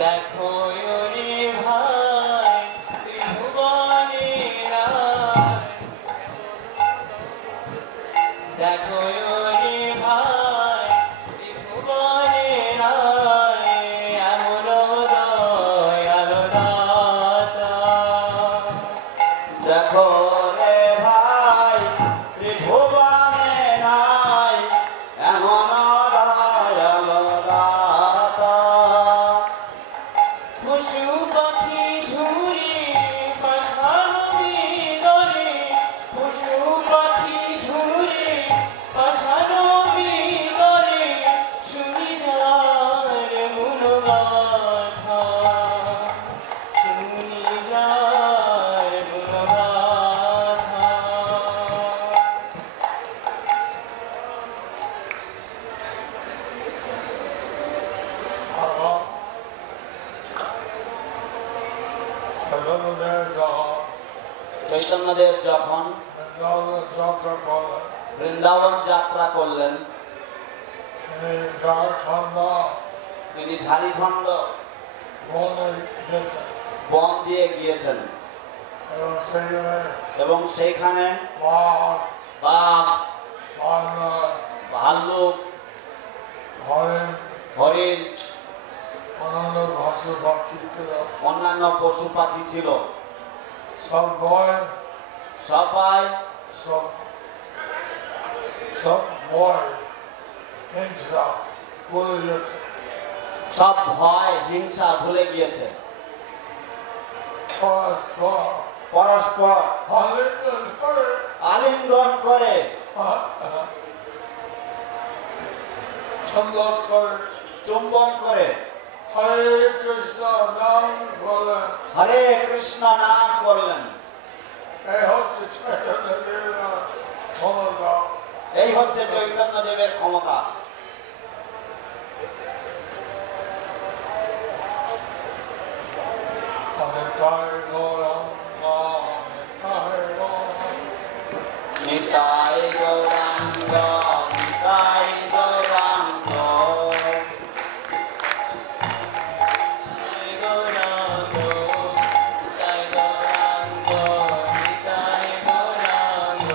দেখো রে ভাই ত্রিভুবনের রায়, দেখো রে ভাই ত্রিভুবনের রায়, এমন দয়াল দাতা। দেখো রে ভাই ত্রিভুবনের রায়, এমন দয়াল দাতা। পশু পাখি ঝুরি পাষাণ বিদরে, পশু পাখি ঝুরি পাষাণ বিদরে, শুনি যার গুণগাথা, শুনি যার গুণগাথা। চৈতন্যদেব যখন বৃন্দাবন যাত্রা করলেন, তিনি ঝাড়িখণ্ড বন দিয়ে গিয়েছেন এবং সেইখানে বাঘ, ভাল্লুক, হরিণ, অন্যান্য পশু পাখি ছিল। সবাই সব ভয় হিংসা ভুলে গিয়েছে, পরস্পর আলিঙ্গন করে চুম্বন করে হরে কৃষ্ণ নাম করলেন। হরে কৃষ্ণ নাম করলেন। এই হচ্ছে চৈতন্যদেবের ক্ষমতা। এই হচ্ছে চৈতন্যদেবের ক্ষমতা। নিতাই গৌরাঙ্গ, নিতাই গৌরাঙ্গ, গৌরাঙ্গ, নিতাই গৌরাঙ্গ, নিতাই গৌরাঙ্গ,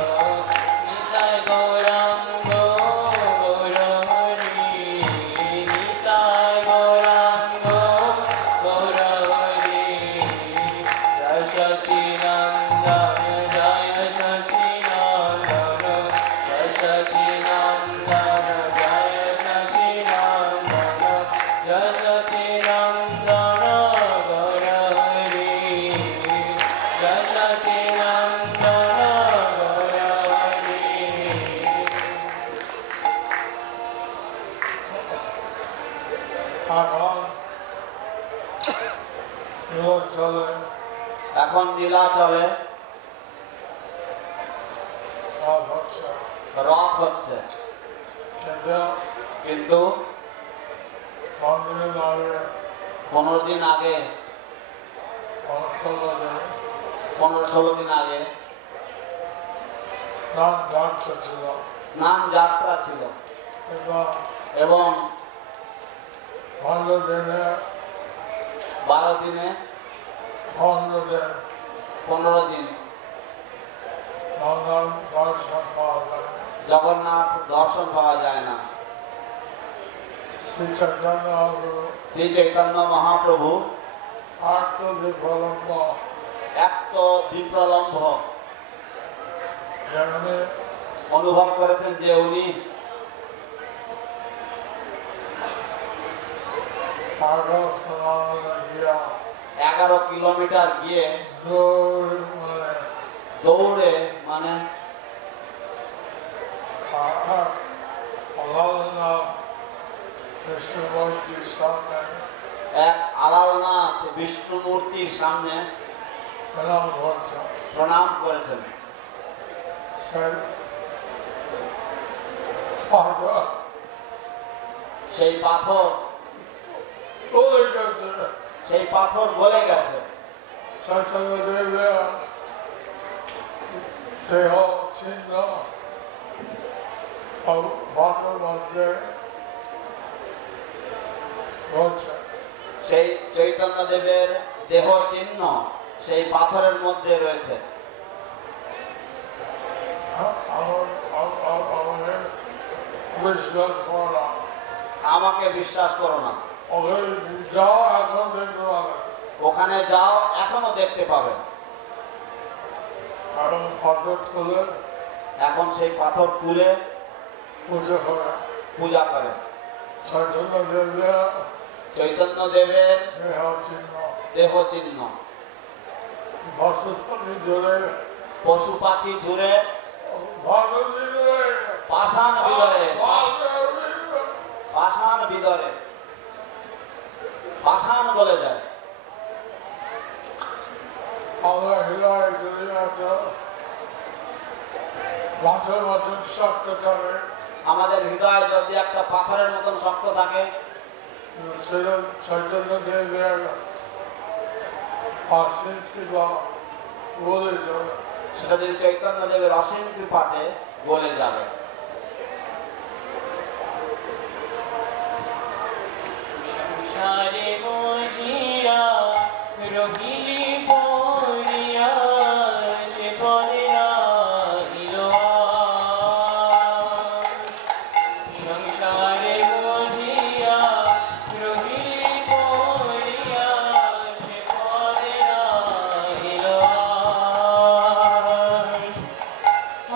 নিতাই গৌরাঙ্গ, গৌরহরি, নিতাই গৌরাঙ্গ, গৌরহরি। জয় সচিনন্দন, জয় সচিনন্দন, জয় সচিনন্দন, জয় সচিনন্দন, জয় সচিনন্দন, গৌরহরি, জয় সচিনন্দন, গৌরহরি। এখন লীলা চলে, রথ হচ্ছে, কিন্তু 15 দিন আগে, 15-16 দিন আগে স্নান যাত্রা ছিল এবং 12 দিনে 15 দিন জগন্নাথ দর্শন পাওয়া যায় না। শ্রী চৈতন্য মহাপ্রভু এক বিপ্রলম্ভ অনুভব করেছেন যে উনি 11 কিলোমিটার গিয়ে দৌড়ে মানে এক আলালনাথ বিষ্ণু মূর্তির সামনে প্রণাম করেছেন। সেই পাথর গলে গেছে। দেহ ছিন্ন পাথর মধ্যে রয়েছে। সেই চৈতন্য দেবের দেহ চিহ্ন সেই পাথরের মধ্যে রয়েছে। বিশ্বাস করো না, আমাকে বিশ্বাস করো না, ওকে যাও এখন দেখতে পাবে, ওখানে যাও এখনো দেখতে পাবে। এখন পাথর তুলে এখন সেই পাথর তুলে পুজো করে পূজা করে। চৈতন্য দেবের চৈতন্য দেবের দেহ চিহ্ন দেহ চিহ্ন বসুস্থলী জুড়ে পশু পাখি জুড়ে ভালো দিলে পাষাণ বিদরে পাষাণ বিদরে পাষাণ বলে যায়। আমরা হৃদয় যদি একটা মাছের মতন শক্ত থাকে, আমাদের হৃদয় যদি একটা পাথরের মতন শক্ত থাকে, সেটা চৈতন্য দেবের অসীম কৃপা বলে যাবে, সেটা যদি চৈতন্য দেবের অসীম কৃপাতে গলে যাবে। সংসারে বসিয়া রহিলি পড়িয়া সে পদে লাগিল আশ। সংসারে বসিয়া রহিলি পড়িয়া সে পদে লাগিল আশ।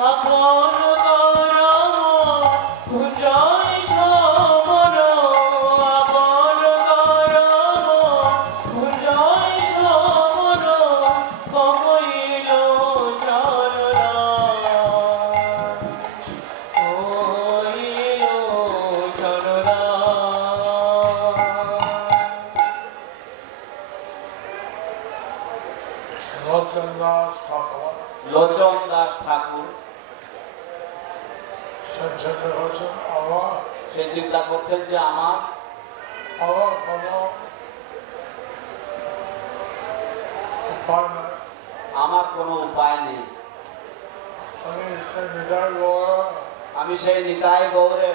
আপন করম ভুঞ্জয় সবন, আপন করম ভুঞ্জয় সবন, কহইল চরণাশ, কহইল চরণাশ। লোচন দাস ঠাকুর লোচন দাস ঠাকুর সঞ্চয় হচ্ছেন আমার সে চিন্তা করছেন যে আমার কোনো উপায় নাই, আমার কোনো উপায় নেই, আমি সে নিদায় গোয়া আমি সেই নিতাই গৌরে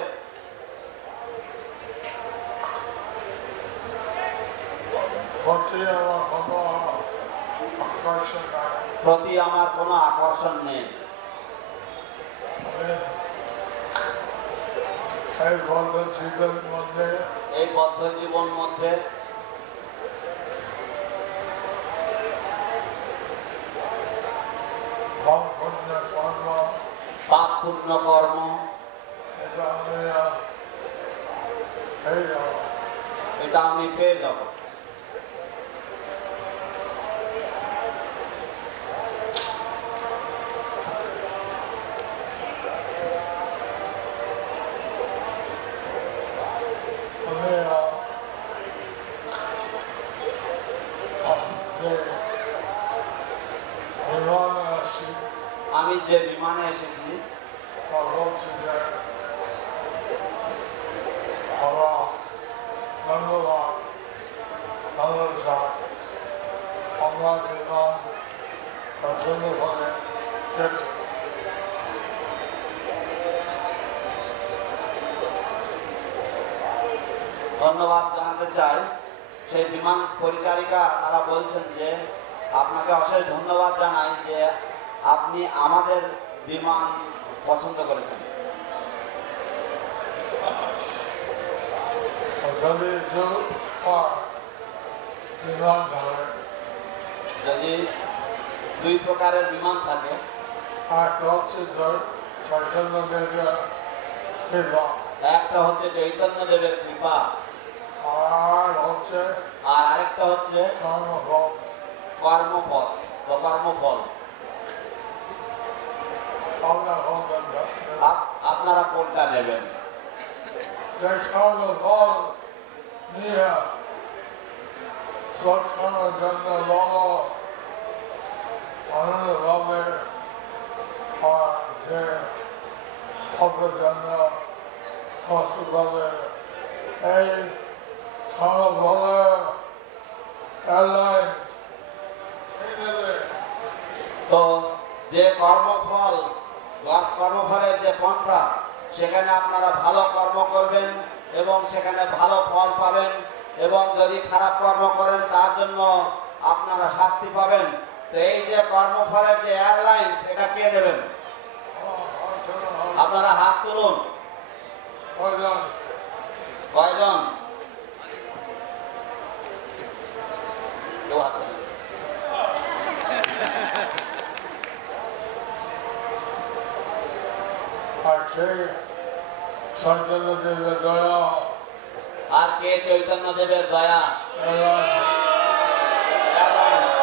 ভক্তি আমার কোনো আকর্ষণ নাই, প্রতি আমার কোনো আকর্ষণ নেই। আমি এই বদ্ধ জীবনের মধ্যে এই বদ্ধ জীবন মধ্যে ভাব পুণ্য কর্ম পাপ পূর্ণ কর্ম এটা আমি এই এটা আমি পেয়ে যাব। আমি যে বিমানে এসেছি ধন্যবাদ জানাতে চাই সেই বিমান পরিচারিকা, তারা বলছেন যে আপনাকে অশেষ ধন্যবাদ জানাই যে আপনি আমাদের বিমান পছন্দ করেছেন। যদি দুই প্রকারের বিমান থাকে, একটা হচ্ছে চৈতন্য দেবের কৃপা আর আরেকটা হচ্ছে কর্মপথ বা কর্মফল। আপনারা কোনটা নেবেন? তো যে কর্মফল, কর্মফলের যে পন্থা, সেখানে আপনারা ভালো কর্ম করবেন এবং সেখানে ভালো ফল পাবেন এবং যদি খারাপ কর্ম করেন তার জন্য আপনারা শাস্তি পাবেন। তো এই যে কর্মফলের যে এয়ারলাইন্স, এটা কে দেবেন? আপনারা হাত তুলুন। কয়জন? কেউ হাত তুলুন। আর কে চৈতন্য দেবের দয়া? এয়ারলাইন্স।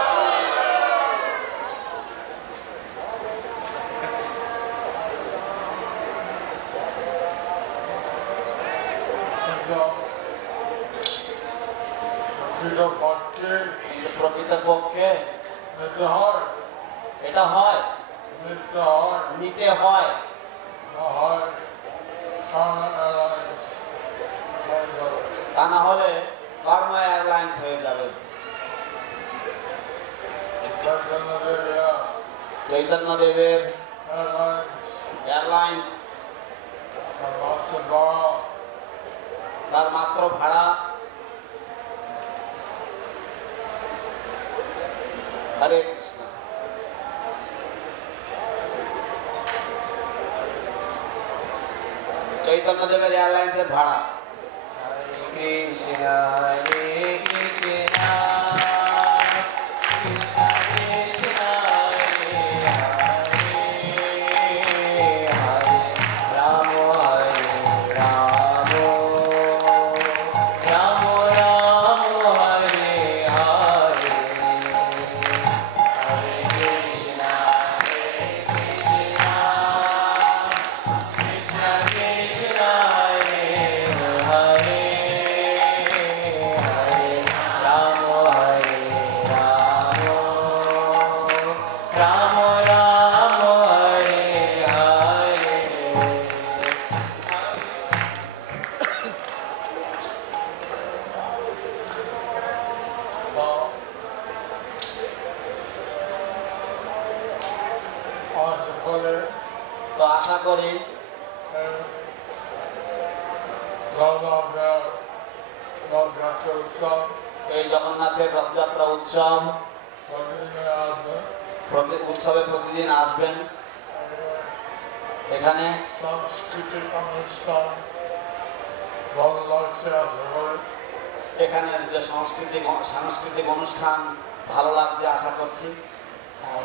কিন্তু প্রকৃতপক্ষে এটা হয়, নিতে হয়। তা না হলে কর্ম এয়ারলাইন্স হয়ে যাবে। চৈতন্য দেবের এয়ারলাইন্স, তার মাত্র ভাড়া হরে কৃষ্ণ। চৈতন্য দেবের এয়ারলাইন্সের ভাড়া। হরে কৃষ্ণ হরে কৃষ্ণ কৃষ্ণ কৃষ্ণ হরে হরে হরে রাম রাম রাম রাম হরে হরে হরে কৃষ্ণ কৃষ্ণ কৃষ্ণ হরে হরে হরে রাম রাম রাম হরে হরে। তো আশা করি এই জগন্নাথের রথযাত্রা উৎসব উৎসবে প্রতিদিন আসবেন। এখানে সাংস্কৃতিক অনুষ্ঠান ভালো লাগছে, আশা করি এখানের যে সাংস্কৃতিক অনুষ্ঠান ভালো লাগছে আশা করছি। আর